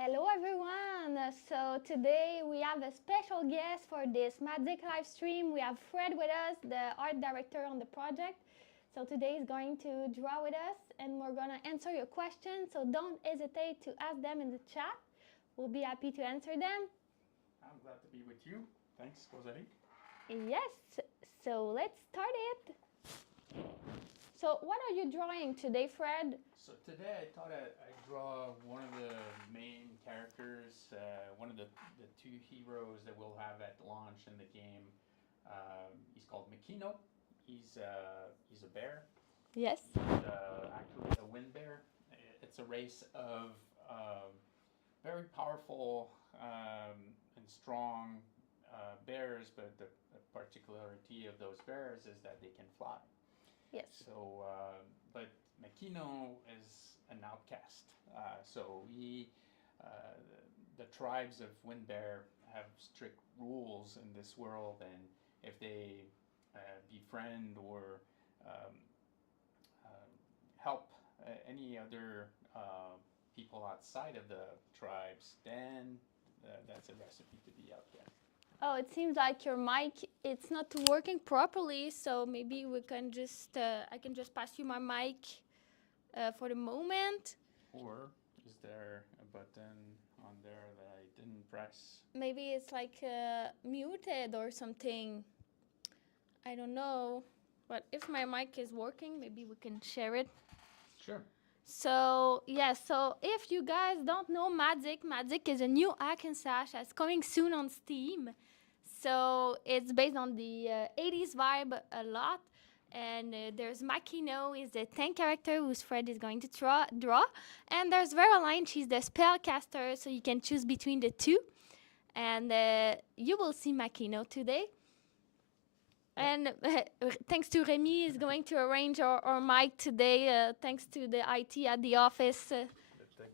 Hello everyone! So today we have a special guest for this Madzik live stream. We have Fred with us, the art director on the project. So today he's going to draw with us and we're going to answer your questions. So don't hesitate to ask them in the chat. We'll be happy to answer them. I'm glad to be with you. Thanks, Rosalie. Yes, so let's start it. So what are you drawing today, Fred? So today I thought I'd draw one of the main characters, one of the two heroes that we'll have at launch in the game. He's called Makino. He's a bear. Yes. He's actually a wind bear. It's a race of very powerful and strong bears, but the particularity of those bears is that they can fly. Yes. So, but Makino is an outcast. So the tribes of wind bear have strict rules in this world, and if they befriend or help any other people outside of the tribes, then that's a recipe to be outcast. Oh, it seems like your mic, it's not working properly, so maybe we can just, I can just pass you my mic for the moment. Or is there a button on there that I didn't press? Maybe it's like muted or something. I don't know. But if my mic is working, maybe we can share it. Sure. So, yes, so if you guys don't know Madzik is a new hack and slash that's coming soon on Steam. So it's based on the 80s vibe a lot. And there's Makino, is the tank character whose Fred is going to draw. And there's Veroline, she's the spellcaster, so you can choose between the two. And you will see Makino today. And thanks to Remy, is going to arrange our mic today, thanks to the IT at the office. The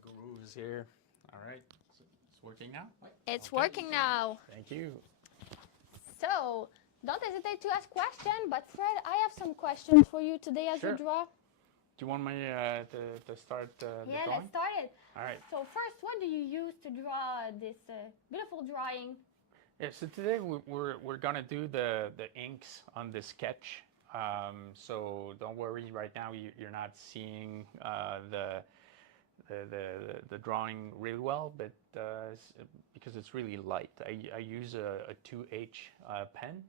guru is here. All right. So it's working now? It's working now. Thank you. So, don't hesitate to ask questions. But Fred, I have some questions for you today as you draw. Do you want me to start the drawing? Yeah, let's start it. All right. So first, what do you use to draw this beautiful drawing? Yeah, so today we're gonna do the inks on the sketch. So don't worry, right now you're not seeing the drawing really well, but because it's really light, I use a 2H pen,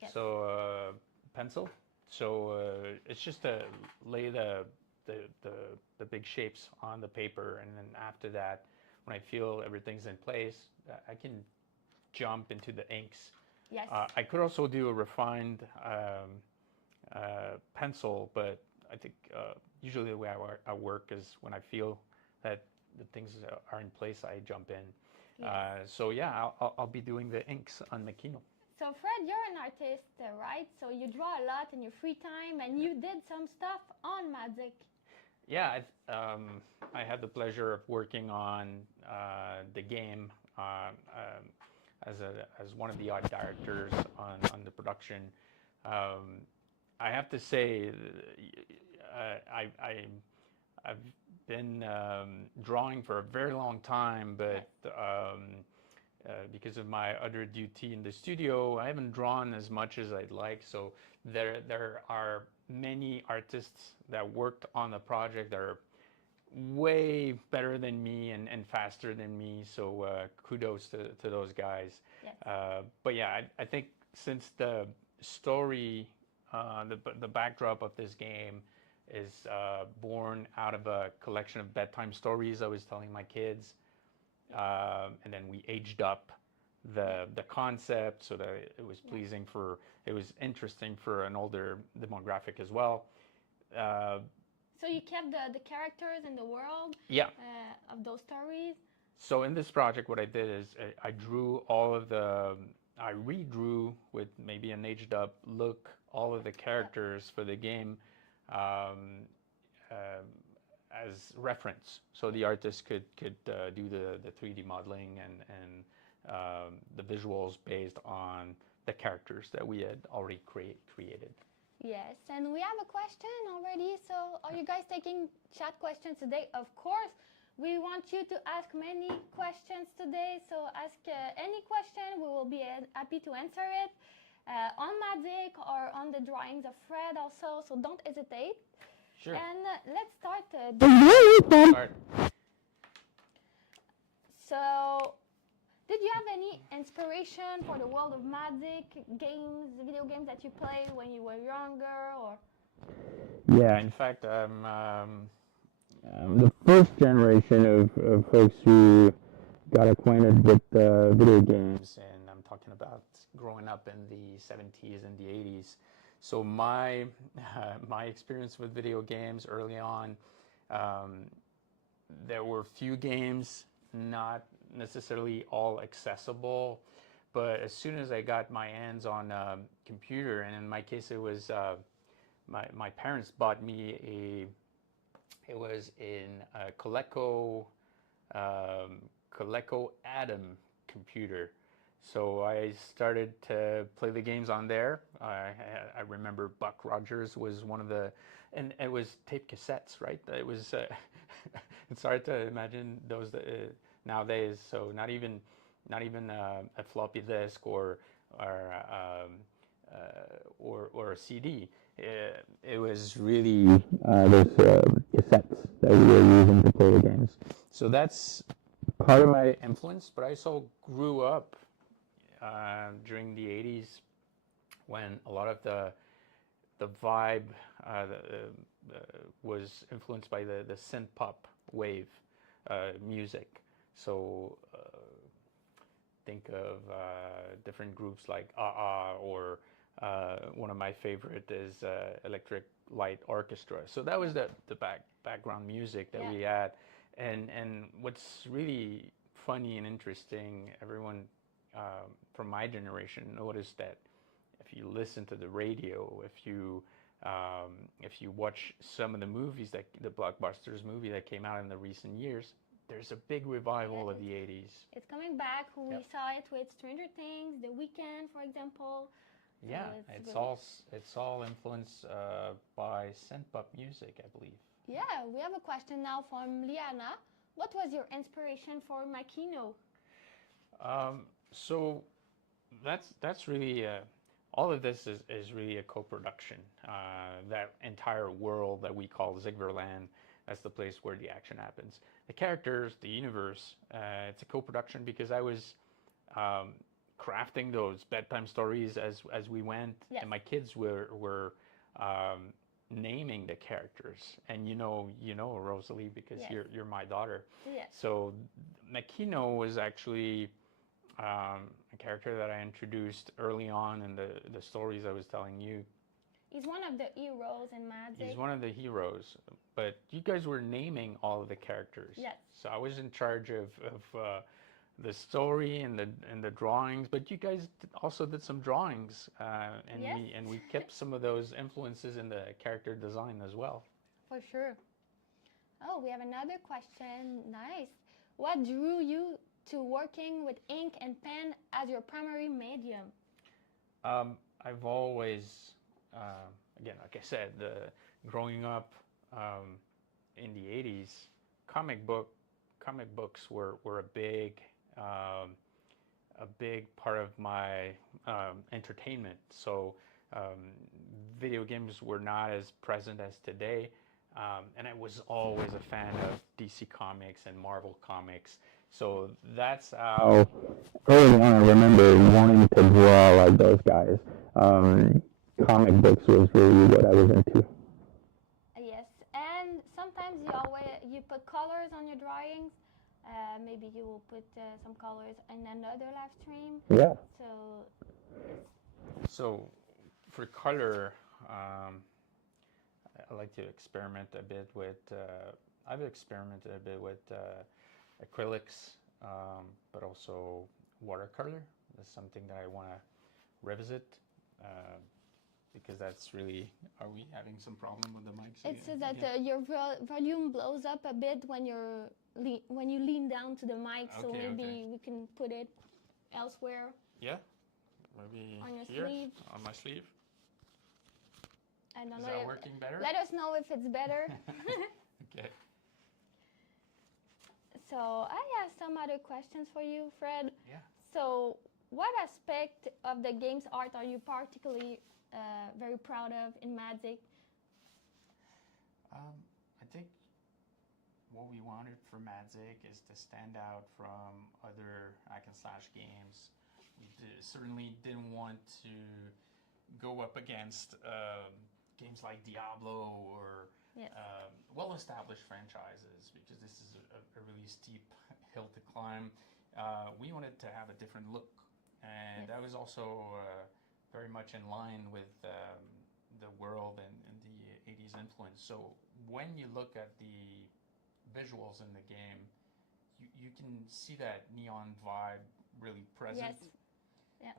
Yes. so pencil. So it's just to lay the big shapes on the paper, and then after that, when I feel everything's in place, I can jump into the inks. Yes. I could also do a refined pencil, but I think usually the way I work is when I feel that the things are in place, I jump in. Yes. So yeah, I'll be doing the inks on Makino. So Fred, you're an artist, right? So you draw a lot in your free time, and you did some stuff on Madzik. Yeah, I had the pleasure of working on the game as one of the art directors on the production. I have to say, I've been drawing for a very long time, but because of my other duty in the studio, I haven't drawn as much as I'd like. So there are many artists that worked on the project that are way better than me and faster than me. So kudos to those guys. Yes. But yeah, I think since the story, the backdrop of this game is born out of a collection of bedtime stories I was telling my kids, and then we aged up the concept so that it was pleasing it was interesting for an older demographic as well. So you kept the characters in the world of those stories? So in this project, what I did is I redrew with maybe an aged up look all of the characters for the game as reference. So the artist could do the 3D modeling and the visuals based on the characters that we had already created. Yes, and we have a question already. So are you guys taking chat questions today? Of course. We want you to ask many questions today, so ask any question. We will be happy to answer it on Madzik or on the drawings of Fred also, so don't hesitate. Sure. And let's start. Start. So, did you have any inspiration for the world of Madzik games, video games that you played when you were younger, or? Yeah, in fact, the first generation of folks who got acquainted with video games, and I'm talking about growing up in the 70s and the 80s. So my experience with video games early on, there were few games, not necessarily all accessible, but as soon as I got my hands on a computer, and in my case it was my parents bought me it was in a Coleco Atom computer. So I started to play the games on there. I remember Buck Rogers was one of the, and it was tape cassettes, right? It was, it's hard to imagine those nowadays. So not even a floppy disk or a CD. It was really those cassettes that we were using to play the games. So that's part of my influence, but I also grew up during the 80s when a lot of the vibe was influenced by the synth pop wave music. So think of different groups like or one of my favorite is Electric Light Orchestra. So that was the background music that we had. And what's really funny and interesting, everyone from my generation noticed that if you listen to the radio, if you watch some of the movies, that the blockbusters movie that came out in the recent years, there's a big revival of the 80s. It's coming back. We saw it with Stranger Things, The Weeknd, for example. Yeah, so it's all influenced by synth pop music, I believe. Yeah, we have a question now from Liana. What was your inspiration for Makino? So that's really all of this is really a co-production. That entire world that we call Zigverland, that's the place where the action happens. The characters, the universe, it's a co-production because I was crafting those bedtime stories as we went, and my kids were naming the characters, and you know Rosalie because you're my daughter. So Makino was actually a character that I introduced early on in the stories I was telling you. He's one of the heroes in Madzik. He's one of the heroes, but you guys were naming all of the characters. Yes. So I was in charge of the story and the drawings, but you guys also did some drawings, and we kept some of those influences in the character design as well. For sure. Oh, we have another question. Nice. What drew you to working with ink and pen as your primary medium? I've always, again, like I said, growing up in the 80s, comic books were a big part of my entertainment. So video games were not as present as today, and I was always a fan of DC Comics and Marvel Comics. So that's how early on I remember wanting to draw like those guys. Comic books was really what I was into. Yes, and sometimes you put colors on your drawings. Maybe you will put some colors in another live stream. Yeah. So for color, I like to experiment a bit with. I've experimented a bit with acrylics, but also watercolor. That's something that I want to revisit. Because that's really, are we having some problem with the mics? It says that your volume blows up a bit when you lean down to the mic, so maybe we can put it elsewhere. Yeah, maybe on your here, sleeve. on my sleeve. I don't know. Is that working better? Let us know if it's better. Okay. So I have some other questions for you, Fred. Yeah. So, what aspect of the game's art are you particularly very proud of in Madzik? I think what we wanted for Madzik is to stand out from other hack and slash games. We certainly didn't want to go up against games like Diablo or Yes. well-established franchises, because this is a really steep hill to climb. We wanted to have a different look, and Yes. that was also very much in line with the world and the 80s influence. So when you look at the visuals in the game, you can see that neon vibe really present. Yes. Yeah.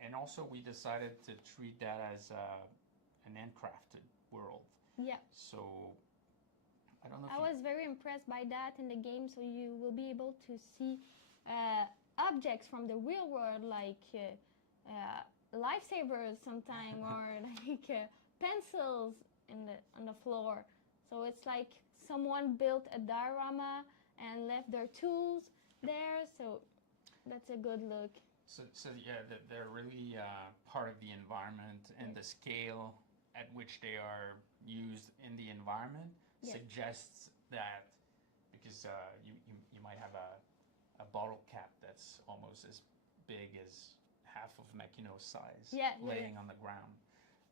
And also we decided to treat that as an handcrafted world. Yeah. So I don't know. I was very impressed by that in the game. So you will be able to see objects from the real world, like lifesavers sometime, or like pencils on the floor. So it's like someone built a diorama and left their tools there. So that's a good look. So yeah, they're really part of the environment, and the scale at which they are used in the environment suggests that, because you might have a bottle cap that's almost as big as half of Makino's size laying on the ground.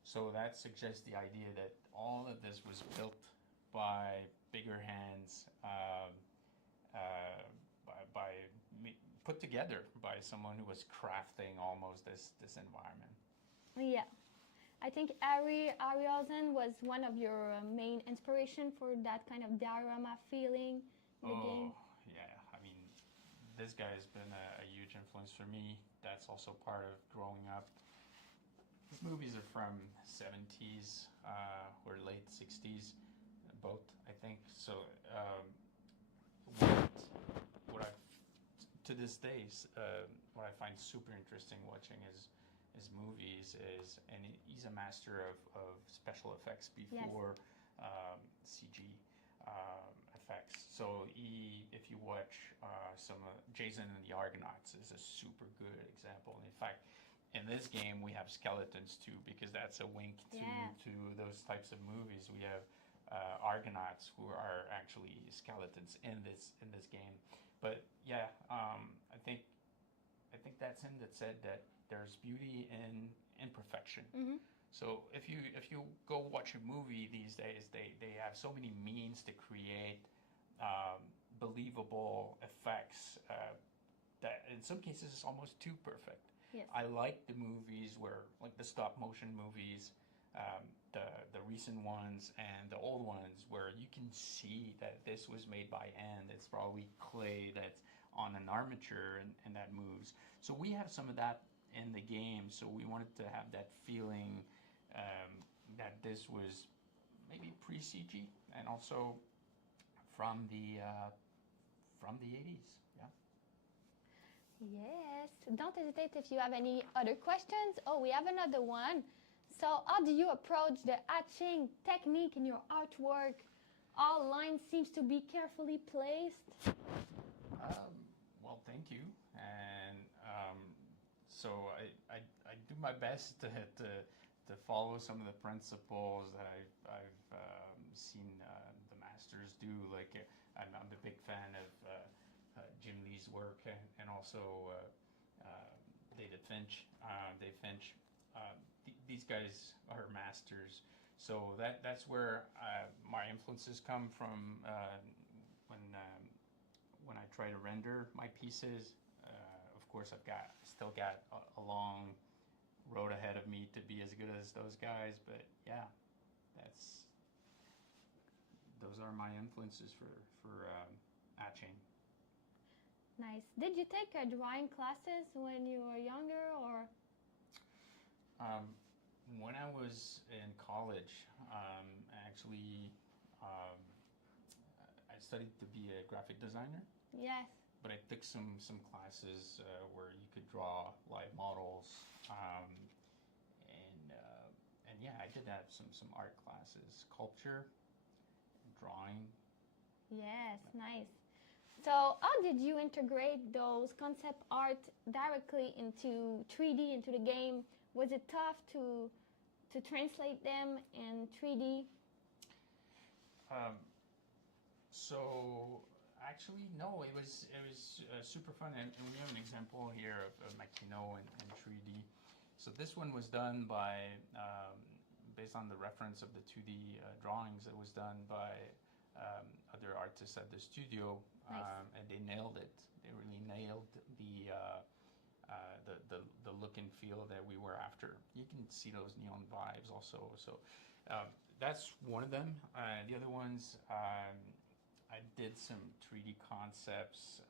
So that suggests the idea that all of this was built by bigger hands, put together by someone who was crafting almost this environment. Yeah. I think Ari Harryhausen was one of your main inspiration for that kind of diorama feeling in the game. Yeah. I mean, this guy has been a huge influence for me. That's also part of growing up. These movies are from 70s or late 60s, both, I think. So what I to this day, what I find super interesting watching his movies is, and he's a master of special effects before CG effects. So if you watch some Jason and the Argonauts is a super good example. And in fact, in this game we have skeletons too, because that's a wink to those types of movies. We have Argonauts who are actually skeletons in this game. But yeah, I think that's him that said that there's beauty in imperfection. Mm-hmm. So if you go watch a movie these days, they have so many means to create believable effects that in some cases is almost too perfect. Yes. I like the movies where, like the stop motion movies, the recent ones and the old ones, where you can see that this was made by hand. It's probably clay that's on an armature and that moves. So we have some of that in the game. So we wanted to have that feeling that this was maybe pre-CG and also from the 80s. Yeah. Yes. Don't hesitate if you have any other questions. Oh, we have another one. So how do you approach the hatching technique in your artwork? All lines seems to be carefully placed. Well, thank you. And so I do my best to follow some of the principles that I've seen the masters do. Like I'm a big fan of Jim Lee's work, and also Dave Finch. These guys are masters. So that's where my influences come from when I try to render my pieces. Of course, I've still got a long road ahead of me to be as good as those guys. But yeah, those are my influences for etching. Nice. Did you take drawing classes when you were younger, or? When I was in college, actually, I studied to be a graphic designer. Yes. But I took some classes where you could draw live models, and yeah, I did have some art classes, sculpture, drawing. Yes, nice. So how did you integrate those concept art directly into 3D, into the game? Was it tough to translate them in 3D? Um, so actually, no, it was super fun, and we have an example here of Makino in 3D. So this one was done by based on the reference of the 2D drawings. It was done by other artists at the studio, Nice. and they nailed it. They really nailed the look and feel that we were after. You can see those neon vibes also. So that's one of them. The other ones, I did some 3D concepts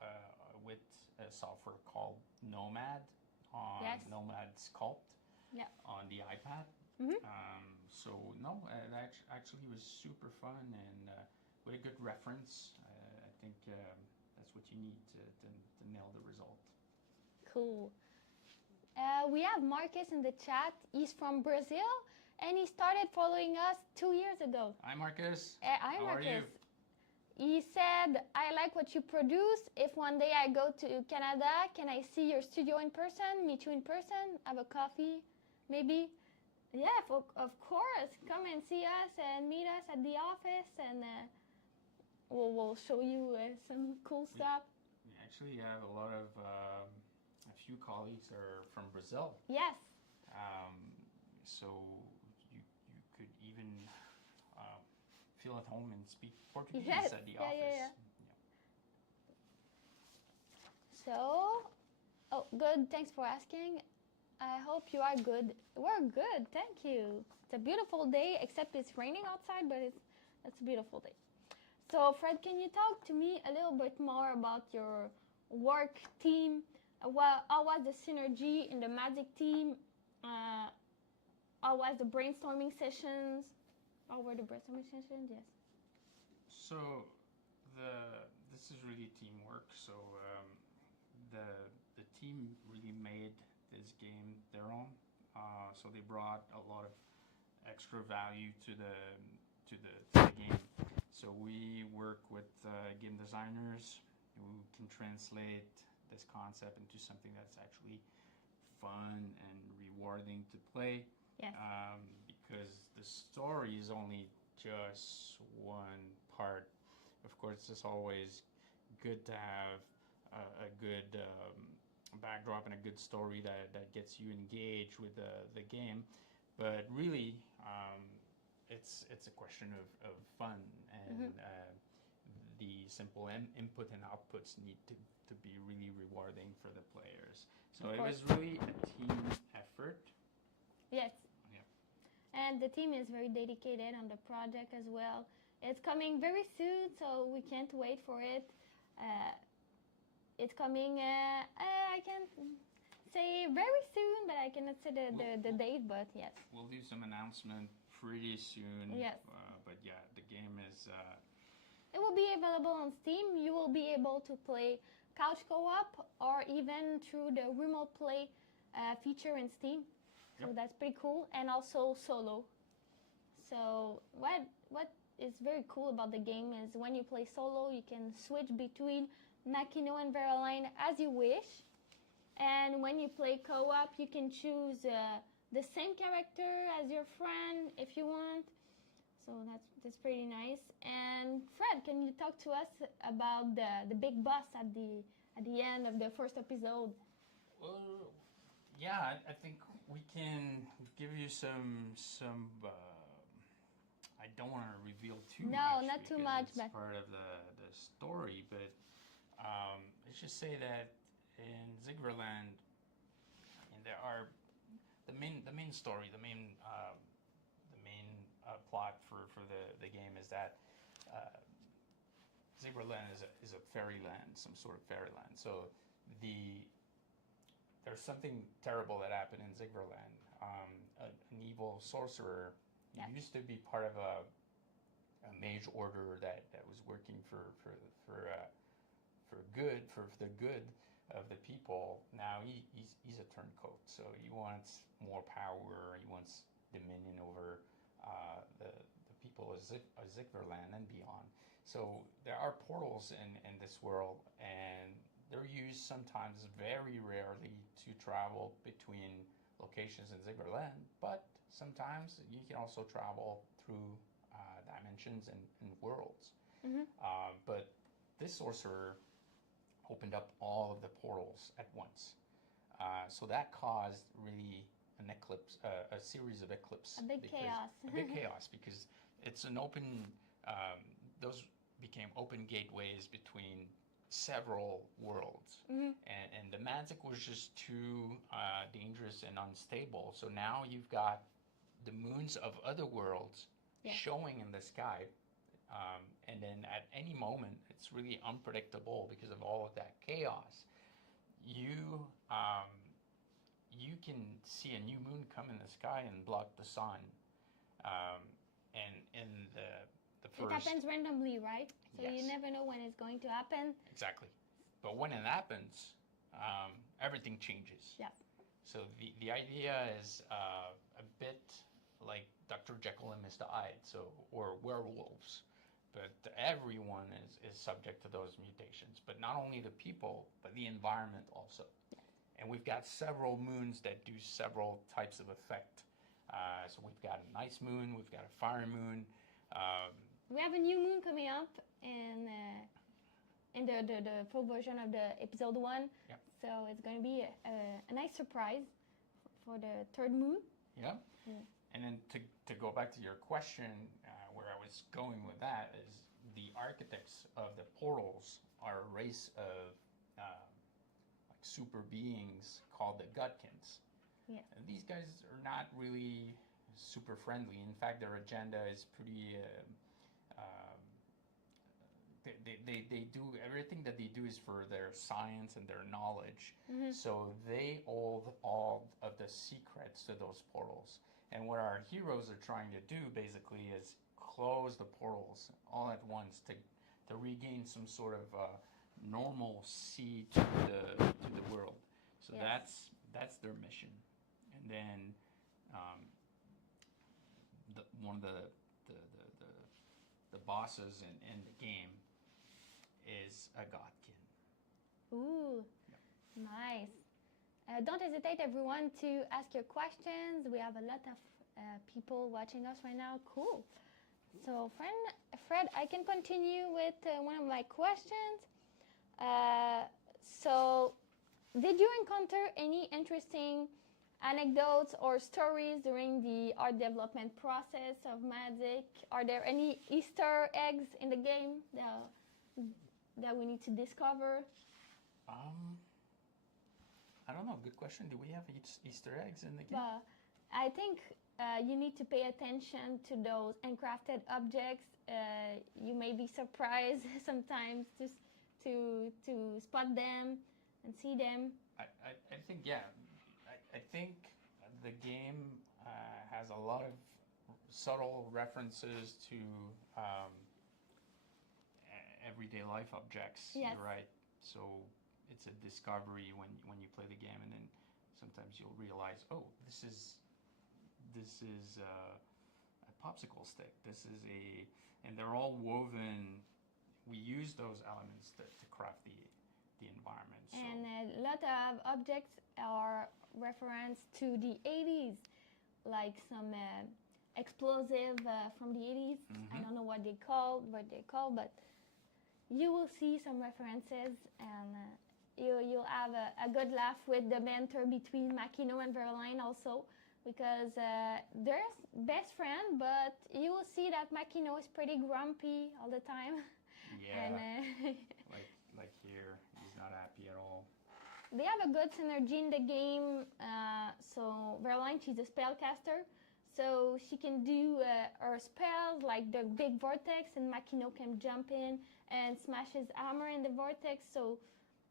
with a software called Nomad on Yes. Nomad Sculpt Yeah. on the iPad. Mhm. So no, it actually was super fun and with a good reference. I think that's what you need to nail the result. Cool. We have Marcus in the chat. He's from Brazil and he started following us 2 years ago. Hi, Marcus. Hi, How are you? Marcus. He said, I like what you produce. If one day I go to Canada, can I see your studio in person, meet you in person, have a coffee, maybe? Yeah, of course. Come and see us and meet us at the office, and we'll show you some cool stuff. We actually have a lot of a few colleagues are from Brazil. Yes. So you could even feel at home and speak Portuguese Yes. at the Yeah, office. yeah. So, oh, good. Thanks for asking. I hope you are good. We're good. Thank you. It's a beautiful day, except it's raining outside, but it's a beautiful day. So, Fred, can you talk to me a little bit more about your work team? How was the synergy in the Madzik team? How was the brainstorming sessions? How were the brainstorming sessions? Yes. So this is really teamwork. So the team really made this game their own. So they brought a lot of extra value to the game. So we work with game designers who can translate this concept into something that's actually fun and rewarding to play. Yes. Because the story is only just one part. Of course, it's always good to have a good backdrop and a good story that gets you engaged with the game. But really, it's a question of fun, and the simple input and outputs need to be really rewarding for the players. So it was really a team effort. Yes. Yeah. And the team is very dedicated on the project as well. It's coming very soon, so we can't wait for it. It's coming, I can't say very soon, but I cannot say the date, but yes. We'll do some announcement pretty soon. Yes. But yeah, the game is... It will be available on Steam. You will be able to play couch co-op or even through the remote play feature in Steam. So that's pretty cool. And also solo. So what is very cool about the game is when you play solo, you can switch between Makino and Veroline as you wish. And when you play co-op, you can choose the same character as your friend if you want. So that's pretty nice. And Fred, can you talk to us about the big boss at the end of the first episode? Well, yeah, I think we can give you some I don't want to reveal too much. No, not too much, it's but part of the story. But let's just say that in Zigglerland, and there are the main story, the main plot for the game is that Zigglerland is a fairyland, some sort of fairyland. So there's something terrible that happened in Zigglerland. An evil sorcerer used to be part of a mage order that was working for the good of the people. Now he's a turncoat, so he wants more power. He wants dominion over the people of Zigglerland and beyond. So there are portals in this world, and they're used sometimes very rarely to travel between locations in Ziggerland, but sometimes you can also travel through dimensions and worlds. But this sorcerer opened up all of the portals at once. So that caused really an eclipse, a series of eclipses. A big chaos. A big chaos because it's an open, those became open gateways between several worlds. And the Madzik was just too dangerous and unstable. So now you've got the moons of other worlds showing in the sky. And then at any moment, it's really unpredictable because of all of that chaos. You can see a new moon come in the sky and block the sun. And in the first... It happens randomly, right? So Yes. you never know when it's going to happen. Exactly. But when it happens, everything changes. Yeah. So the idea is a bit like Dr. Jekyll and Mr. Hyde, or werewolves. But everyone is subject to those mutations. But not only the people, but the environment also. And we've got several moons that do several types of effect. So we've got a nice moon, we've got a fire moon. We have a new moon coming up in the full version of the episode 1. Yep. So it's going to be a nice surprise for the third moon. Yeah. And then to go back to your question, where I was going with that is the architects of the portals are a race of like super beings called the Gutkins. Yeah. And these guys are not really super friendly. In fact, their agenda is pretty. They do everything that they do is for their science and their knowledge. So they hold all of the secrets to those portals. And what our heroes are trying to do basically is close the portals all at once to regain some sort of normalcy to the world. So Yes. that's their mission. And then one of the bosses in the game is a Godkin. Ooh, nice. Don't hesitate, everyone, to ask your questions. We have a lot of people watching us right now. Cool. So, Fred, I can continue with one of my questions. So, did you encounter any interesting anecdotes or stories during the art development process of Madzik? Are there any Easter eggs in the game that we need to discover? I don't know. Good question. Do we have Easter eggs in the game? I think you need to pay attention to those handcrafted objects. You may be surprised sometimes to spot them and see them. I think, yeah. I think the game has a lot of subtle references to everyday life objects. Yes. You're right. So it's a discovery when you play the game, and then sometimes you'll realize, oh, this is a popsicle stick. And they're all woven. We use those elements to craft the environment. So. And a lot of objects are reference to the 80s, like some explosive from the 80s. I don't know what they call, but you will see some references, and you'll have a good laugh with the banter between Makino and Veroline also, because they're best friend, but you will see that Makino is pretty grumpy all the time. Yeah, And, like here, he's not happy at all. they have a good synergy in the game. So Veroline, she's a spellcaster, so she can do her spells like the big vortex, and Makino can jump in and smash his hammer in the vortex. So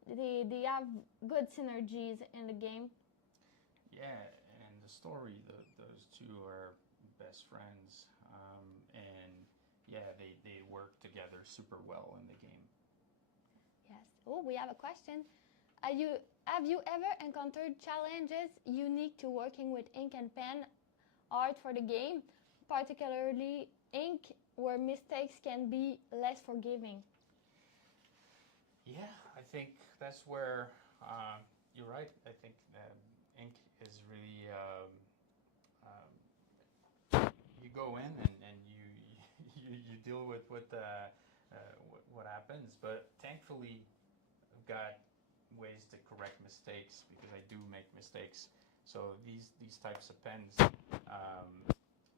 they have good synergies in the game. Yeah, and the story, those two are best friends, and yeah, they work together super well in the game. Yes. Oh, we have a question. Have you ever encountered challenges unique to working with ink and pen art for the game? Particularly, ink where mistakes can be less forgiving. Yeah, I think that's where you're right. I think ink is really you go in and you deal with what happens. But thankfully, I've got ways to correct mistakes because I do make mistakes. So these types of pens,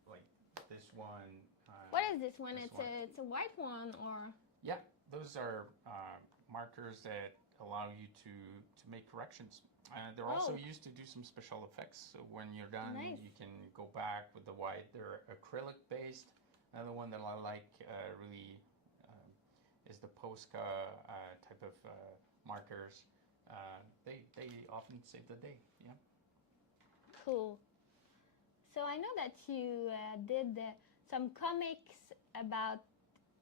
like this one. What is this one? This It's a white one, or Yeah, those are markers that allow you to make corrections. They're also used to do some special effects. So when you're done, Nice. you can go back with the white. They're acrylic based. Another one that I like really is the Posca type of markers. They often save the day. Yeah. cool. So I know that you did some comics about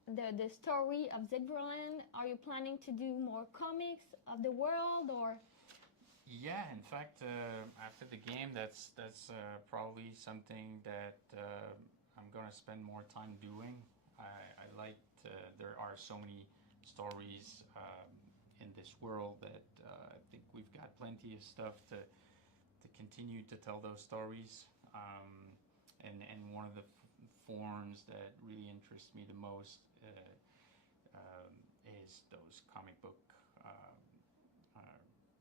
the story of Zigverland. Are you planning to do more comics of the world, or? Yeah, in fact, after the game, that's probably something that I'm gonna spend more time doing. I like there are so many stories in this world that I think we've got plenty of stuff to continue to tell those stories. And one of the forms that really interests me the most is those comic book.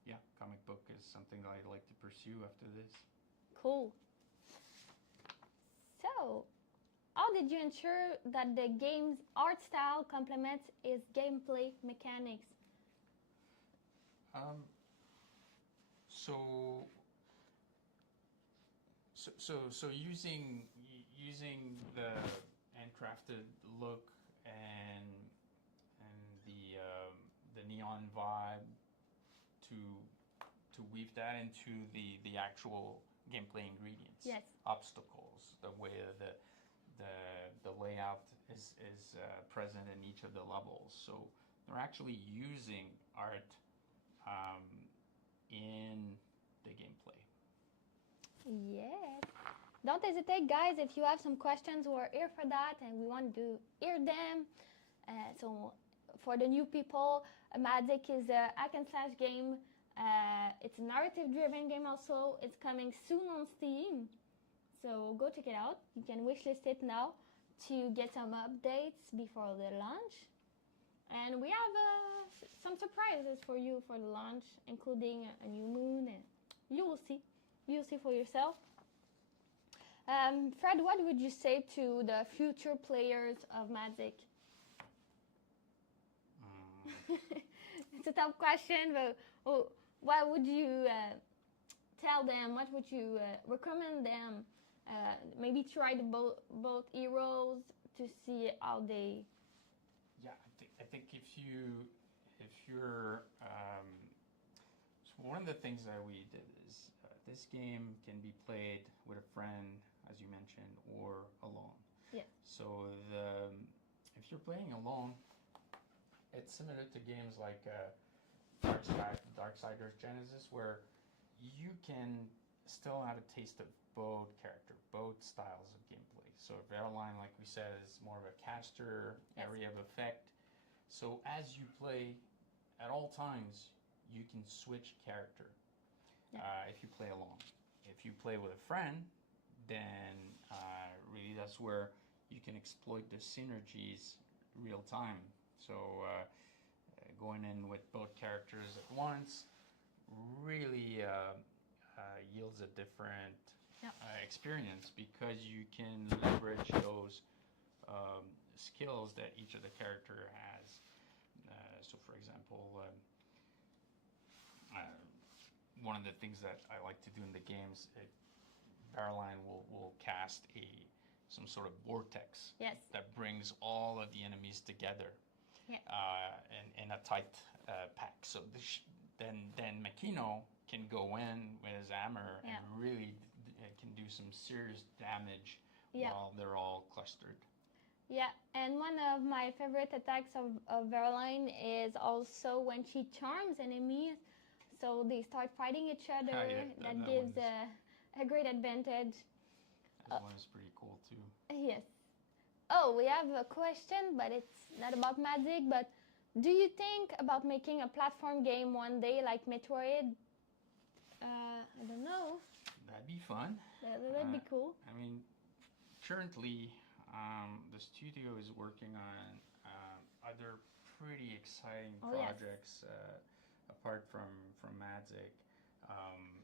Yeah, comic book is something that I'd like to pursue after this. Cool. So, how did you ensure that the game's art style complements its gameplay mechanics? Um, so, so using the handcrafted look and the neon vibe to weave that into the actual gameplay ingredients. Yes. Obstacles, the way the layout is present in each of the levels. So they're actually using art in the gameplay. Yes. Don't hesitate, guys. If you have some questions, we're here for that, and we want to hear them. So, for the new people, Madzik is a hack and slash game. It's a narrative-driven game. Also, it's coming soon on Steam. So go check it out. You can wishlist it now to get some updates before the launch. And we have some surprises for you for the launch, including a new moon. And you will see. You'll see for yourself. Fred, what would you say to the future players of Madzik? It's a tough question, but what would you tell them? What would you recommend them? Maybe try both heroes to see how they. Yeah, I think if you're so one of the things that we did is this game can be played with a friend, as you mentioned, or alone. Yeah. So if you're playing alone, it's similar to games like Darksiders Genesis, where you can still have a taste of both both styles of gameplay. So Verline, like we said, is more of a caster area of effect. So as you play, at all times, you can switch character if you play alone. If you play with a friend, then really that's where you can exploit the synergies real time. So going in with both characters at once really yields a different experience because you can leverage those skills that each of the character has. So for example, one of the things that I like to do in the games, Caroline will cast some sort of vortex that brings all of the enemies together in a tight pack. So then Makino can go in with his hammer and really can do some serious damage while they're all clustered. Yeah, and one of my favorite attacks of Verline is also when she charms enemies, so they start fighting each other. That gives a great advantage. That one is pretty cool too. Yes. Oh, we have a question, but it's not about Madzik. But do you think about making a platform game one day like Metroid? I don't know. That'd be fun. That'd be cool. I mean, currently, the studio is working on other pretty exciting projects apart from Madzik. Um,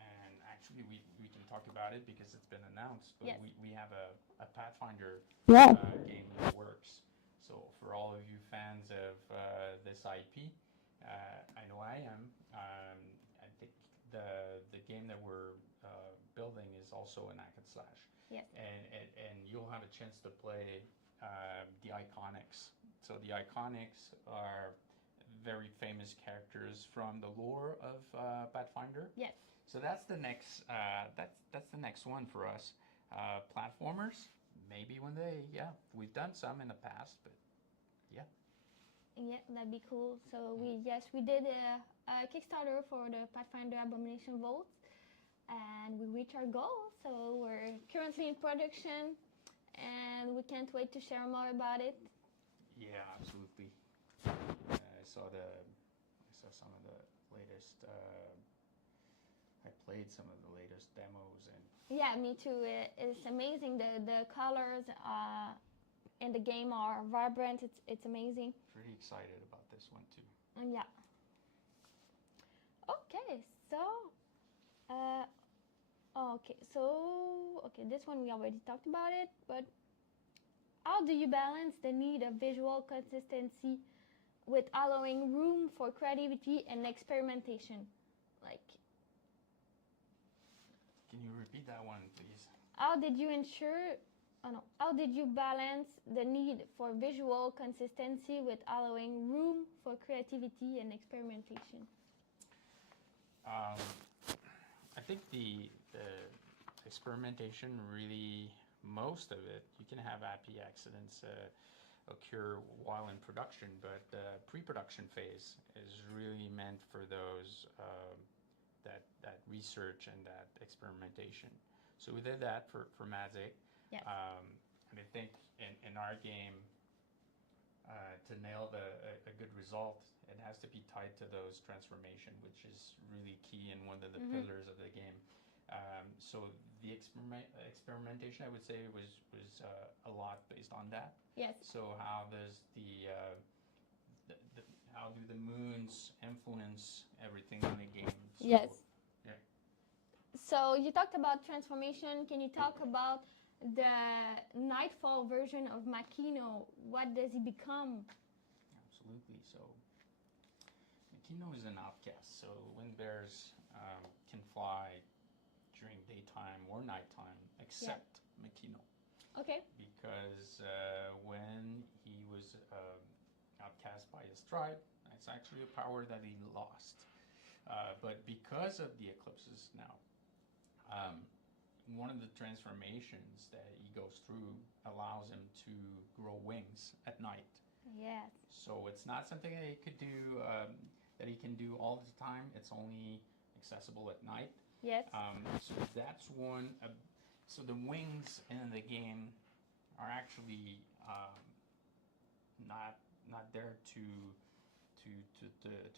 and actually, we can talk about it because it's been announced. But we have a Pathfinder game in the works. So for all of you fans of this IP, I know I am. I think the game that we're building is also an hack and slash. Yes. And you'll have a chance to play the Iconics. So the Iconics are very famous characters from the lore of Pathfinder. Yes. So that's the next that's the next one for us. Platformers, maybe one day. Yeah, we've done some in the past, but yeah. Yeah, that'd be cool. So we did a Kickstarter for the Pathfinder Abomination Vault, and we reached our goal. So we're currently in production, and we can't wait to share more about it. Yeah, absolutely. I saw some of the latest. I played some of the latest demos and. Yeah, me too. It's amazing. The colors in the game are vibrant. It's amazing. Pretty excited about this one too. Yeah. Okay, so. Okay, this one we already talked about it, but how do you balance the need of visual consistency with allowing room for creativity and experimentation? Like, can you repeat that one, please? How did you balance the need for visual consistency with allowing room for creativity and experimentation? I think the experimentation really, most of it, you can have happy accidents occur while in production, but the pre-production phase is really meant for those that research and that experimentation. So we did that for Madzik. Yes. And I think in our game, to nail a good result, it has to be tied to those transformation, which is really key and one of the pillars of the game. So the experimentation, I would say, was a lot based on that. Yes. So how does how do the moons influence everything in the game? So, yes. Yeah. So you talked about transformation. Can you talk about the Nightfall version of Makino? What does he become? Absolutely. So Makino is an outcast. So wind bears can fly during daytime or nighttime, except Makino. Okay. Because when he was outcast by his tribe, it's actually a power that he lost. But because of the eclipses now, one of the transformations that he goes through allows him to grow wings at night. Yes. So it's not something that he could do that he can do all the time. It's only accessible at night. Yes. So that's one. So the wings in the game are actually not there to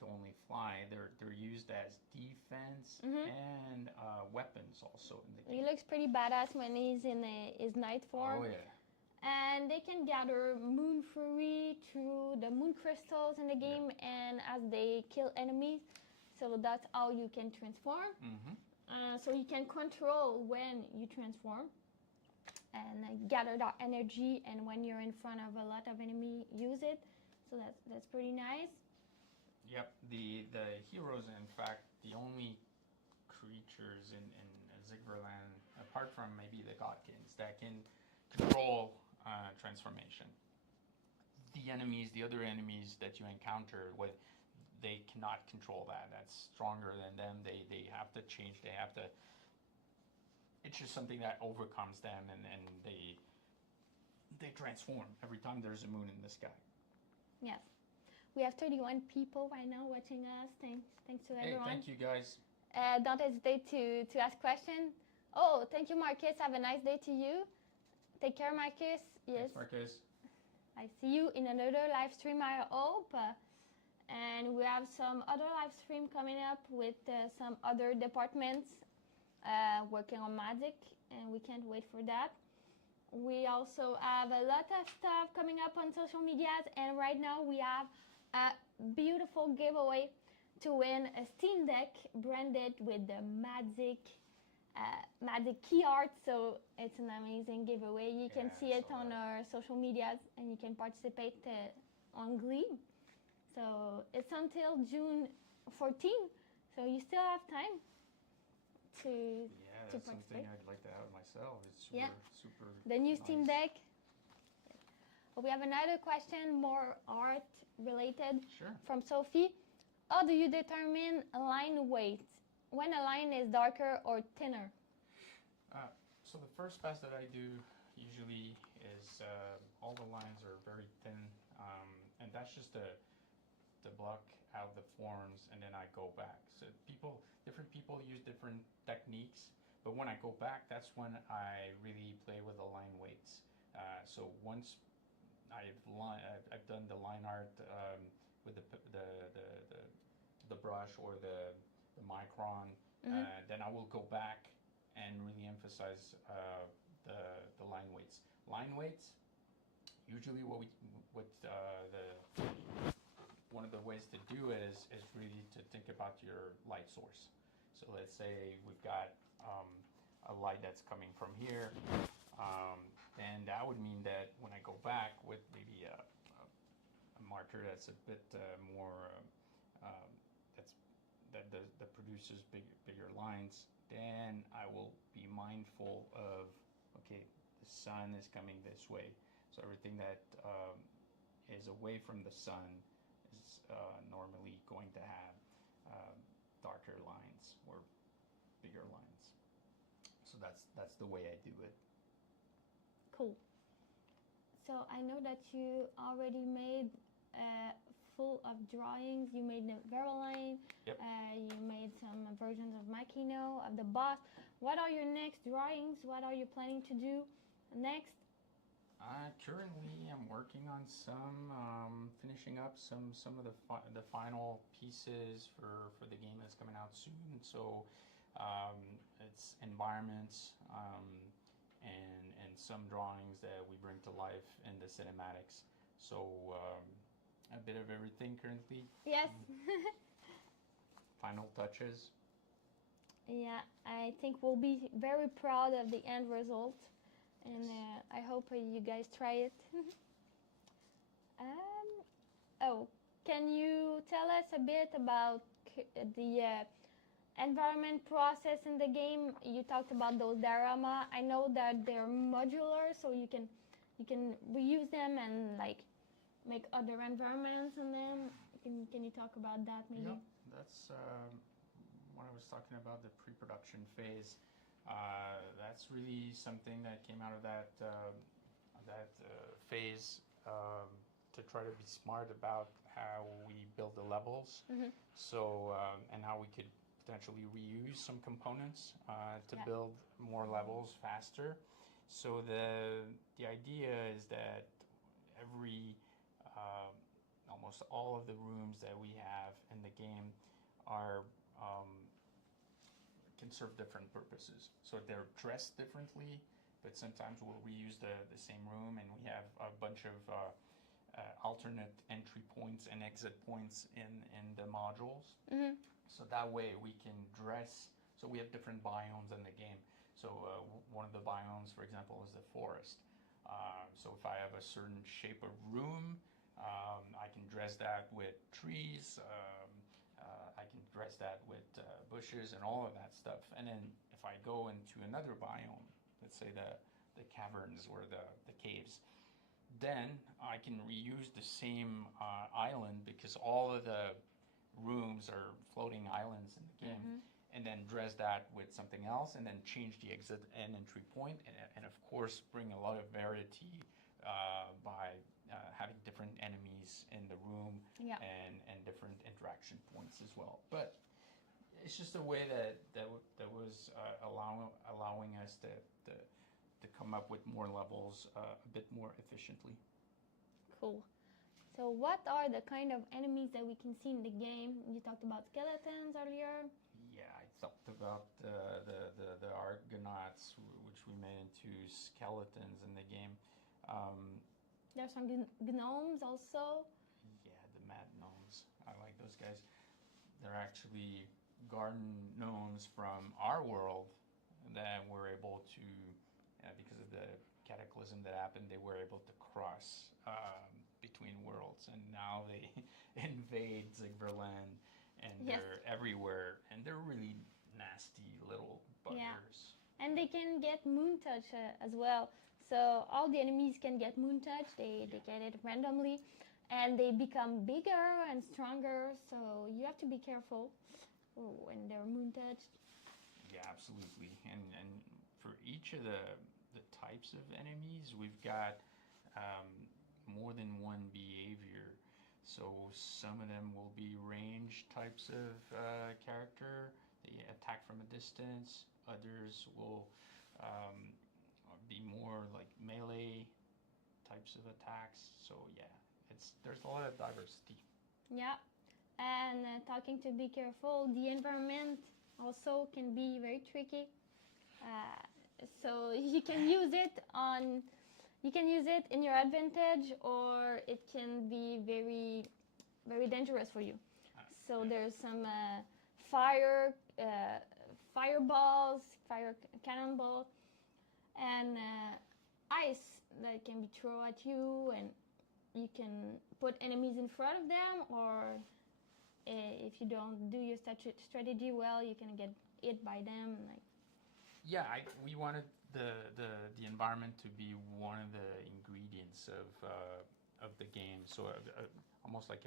only fly. They're used as defense and weapons also in the game. He looks pretty badass when he's in his night form. Oh yeah. And they can gather moon fury through the moon crystals in the game, and as they kill enemies, so that's how you can transform. So you can control when you transform and gather that energy, and when you're in front of a lot of enemy, use it. So that's pretty nice. Yep, the heroes, in fact, the only creatures in Zigverland, apart from maybe the Godkins, that can control transformation. The other enemies that you encounter, they cannot control that. That's stronger than them. They have to change. They have to. It's just something that overcomes them, and they transform every time there's a moon in the sky. Yes. We have 31 people right now watching us. Thanks to everyone. Hey, thank you guys. Don't hesitate to ask questions. Oh, thank you, Marcus. Have a nice day to you. Take care, Marcus. Yes. Thanks, Marcus. I see you in another live stream, I hope. And we have some other live stream coming up with some other departments working on Madzik, and we can't wait for that. We also have a lot of stuff coming up on social medias, and right now we have a beautiful giveaway to win a Steam Deck branded with the Madzik key art. So it's an amazing giveaway. You can see it on our social medias, and you can participate on Glee. So it's until June 14th, so you still have time to that's participate. something I'd like to have myself. It's super The new nice. Steam Deck. We have another question, more art related, Sure. from Sophie. How do you determine line weight when a line is darker or thinner? So the first pass that I do usually is all the lines are very thin, and that's just to block out the forms, and then I go back. So different people use different techniques, but when I go back, that's when I really play with the line weights. So once I've done the line art with the brush or the micron, then I will go back and really emphasize the line weights. Line weights, usually one of the ways to do it is really to think about your light source. So let's say we've got a light that's coming from here, and that would mean that when I go back with maybe a marker that's a bit more that produces bigger lines, then I will be mindful of, okay, the sun is coming this way, so everything that is away from the sun is normally going to have darker lines or bigger lines. So that's the way I do it. Cool. So I know that you already made full of drawings. You made the Veroline. Yep. You made some versions of Makino, of the boss. What are your next drawings? What are you planning to do next? Currently, I'm working on finishing up some of the final pieces for the game that's coming out soon. So it's environments and some drawings that we bring to life in the cinematics. So a bit of everything currently. Yes. Final touches. Yeah, I think we'll be very proud of the end result. And I hope you guys try it. Can you tell us a bit about the environment process in the game? You talked about those diorama. I know that they're modular, so you can reuse them and like make other environments in them. Can you talk about that maybe? Yep, that's when I was talking about the pre-production phase. That's really something that came out of that phase, to try to be smart about how we build the levels. So and how we could potentially reuse some components to build more levels faster. So the idea is that almost all of the rooms that we have in the game can serve different purposes. So they're dressed differently, but sometimes we'll reuse the same room, and we have a bunch of alternate entry points and exit points in the modules. So that way we can dress. So we have different biomes in the game. So one of the biomes, for example, is the forest. So if I have a certain shape of room, I can dress that with trees. I can dress that with bushes and all of that stuff. And then if I go into another biome, let's say the caverns or the caves, then I can reuse the same island, because all of the rooms are floating islands in the game, and then dress that with something else, and then change the exit and entry point, and of course bring a lot of variety by having different enemies in the room, and different interaction points as well. But it's just a way that was allowing us to to come up with more levels a bit more efficiently. Cool. So what are the kind of enemies that we can see in the game? You talked about skeletons earlier. Yeah, I talked about the Argonauts, which we made into skeletons in the game. There's some gnomes also. Yeah, the mad gnomes. I like those guys. They're actually garden gnomes from our world that were able to, because of the cataclysm that happened, they were able to cross between worlds, and now they invade Zigverland, and they're everywhere, and they're really nasty little buggers. Yeah. And they can get moon touch as well. So all the enemies can get moon touch. They get it randomly, and they become bigger and stronger. So you have to be careful when they're moon touched. Yeah, absolutely. And for each of the types of enemies, we've got more than one behavior. So some of them will be range types of character. They attack from a distance. Others will be more like melee types of attacks. So yeah, there's a lot of diversity. Yeah, and talking to be careful, the environment also can be very tricky. So you can use it in your advantage, or it can be very, very dangerous for you. So there's some fireballs, fire cannonball, and ice that can be thrown at you, and you can put enemies in front of them, or if you don't do your strategy well, you can get hit by them. Yeah, we wanted the environment to be one of the ingredients of the game, so almost like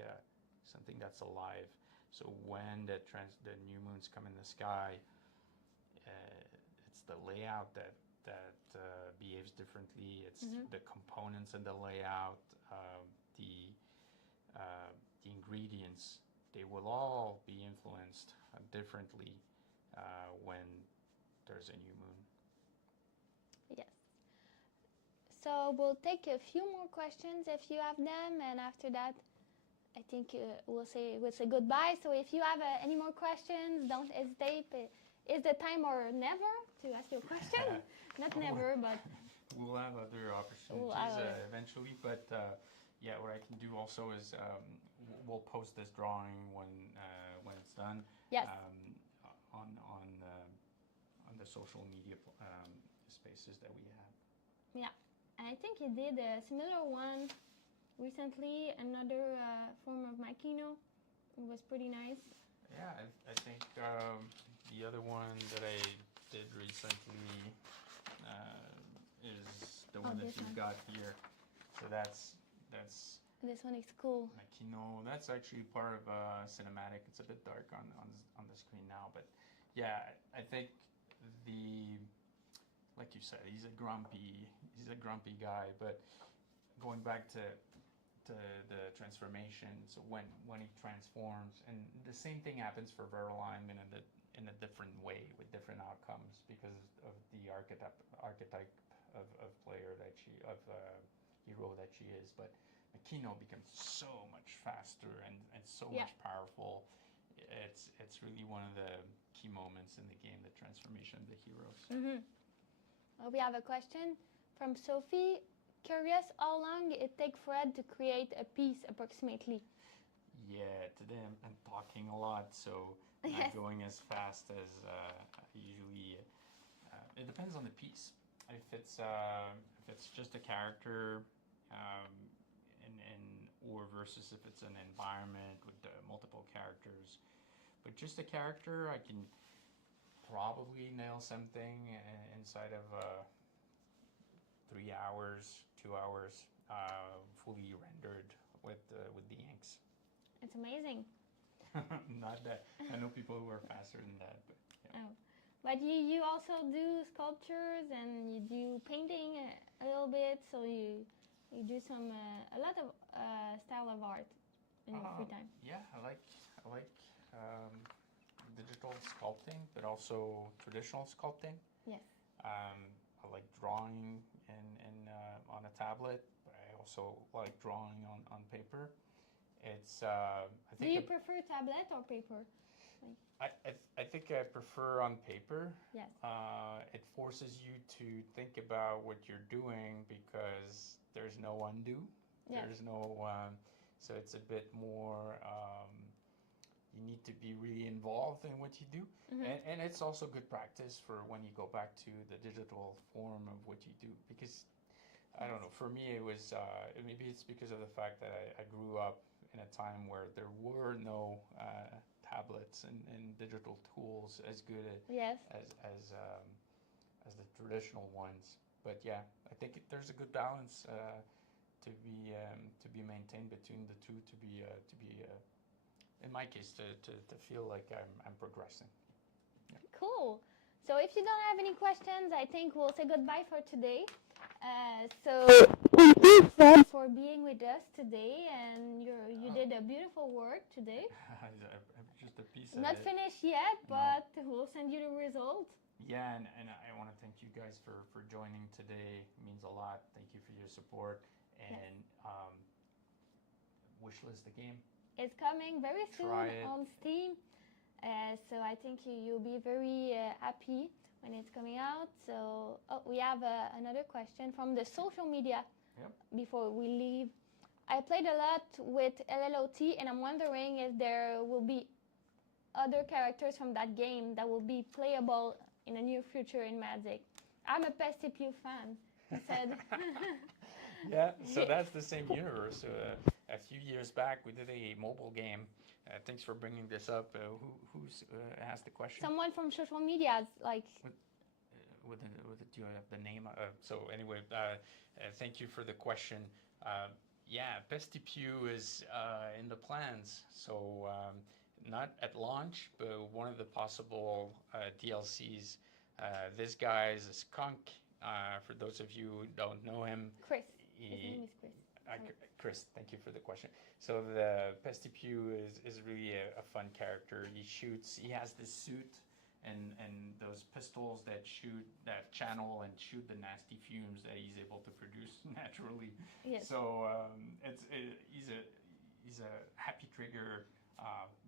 something that's alive. So when the new moons come in the sky, it's the layout that behaves differently. It's the components in the layout, the ingredients. They will all be influenced differently when there's a new moon. Yes. So we'll take a few more questions if you have them, and after that, I think we'll say goodbye. So if you have any more questions, don't hesitate. Is the time or never to ask you a question? Not never, but we'll have other opportunities eventually. But yeah, what I can do also is we'll post this drawing when it's done. Yes. On the social media spaces that we have. Yeah, and I think you did a similar one recently. Another form of Makino. It was pretty nice. Yeah, I think the other one that I did recently is the one that you've got here. So that's. This one is cool. Makino. That's actually part of cinematic. It's a bit dark on the screen now, but yeah, I think like you said, he's a grumpy guy. But going back to the transformation, so when he transforms, and the same thing happens for Verlaine in a different way with different outcomes because of the archetype of player hero that she is. But Makino becomes so much faster and so much powerful. It's really one of the key moments in the game, the transformation of the heroes. Well, we have a question from Sophie. Curious how long it takes Fred to create a piece approximately? Yeah, today I'm talking a lot, so not going as fast as I usually. It depends on the piece. If it's just a character, or versus if it's an environment with multiple characters. But just a character, I can probably nail something inside of 3 hours, 2 hours, fully rendered with the inks. It's amazing. Not that. I know people who are faster than that, but yeah. Oh. But you also do sculptures and you do painting a little bit, so you do a lot of style of art in your free time. Yeah, I like digital sculpting, but also traditional sculpting. Yes. A like drawing on a tablet, but I also like drawing on paper. It's I Do think you prefer tablet or paper? I think I prefer on paper. Yes. It forces you to think about what you're doing because there's no undo. Yes. There's no so it's a bit more. You need to be really involved in what you do, and it's also good practice for when you go back to the digital form of what you do. Because I don't know, for me it was maybe it's because of the fact that I grew up in a time where there were no tablets and digital tools as good Yes. as the traditional ones. But yeah, I think there's a good balance to be maintained between the two to be in my case to feel like I'm progressing. Yeah. Cool. So if you don't have any questions, I think we'll say goodbye for today. So thank you, Fred, for being with us today, and you did a beautiful work today. Just a piece. Not finished yet, but we'll send you the result. Yeah, and I want to thank you guys for joining today. It means a lot. Thank you for your support, and wishlist the game. It's coming very soon on Steam. So I think you'll be very happy when it's coming out. So we have another question from the social media. Yep. Before we leave. I played a lot with LLOT, and I'm wondering if there will be other characters from that game that will be playable in the near future in Madzik. I'm a Pestipew fan, he said. Yeah, so that's the same universe. A few years back, we did a mobile game. Thanks for bringing this up. Who's asked the question? Someone from social media, like. Do you have the name? So anyway, thank you for the question. Yeah, Pestipew is in the plans. So not at launch, but one of the possible DLCs. This guy is a skunk. For those of you who don't know him, Chris. His name is Chris. Chris, thank you for the question. So the Pestipew is really a fun character. He shoots. He has this suit and those pistols that channel and shoot the nasty fumes that he's able to produce naturally. Yes. So he's a happy trigger,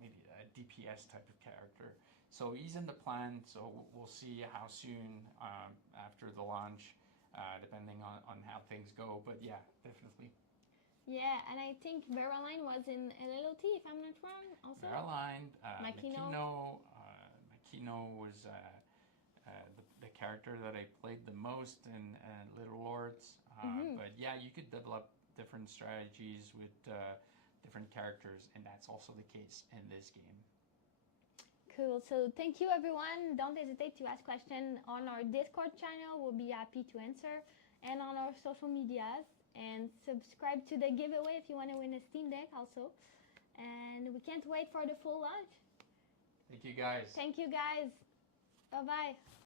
maybe a DPS type of character. So he's in the plan. So we'll see how soon after the launch. Depending on how things go, but yeah, definitely. Yeah, and I think Veroline was in LLOT, if I'm not wrong, also. Veroline, Makino. Makino was the character that I played the most in Little Lords. But yeah, you could develop different strategies with different characters, and that's also the case in this game. Cool. So thank you, everyone. Don't hesitate to ask questions on our Discord channel. We'll be happy to answer. And on our social medias. And subscribe to the giveaway if you want to win a Steam Deck also. And we can't wait for the full launch. Thank you, guys. Thank you, guys. Bye-bye.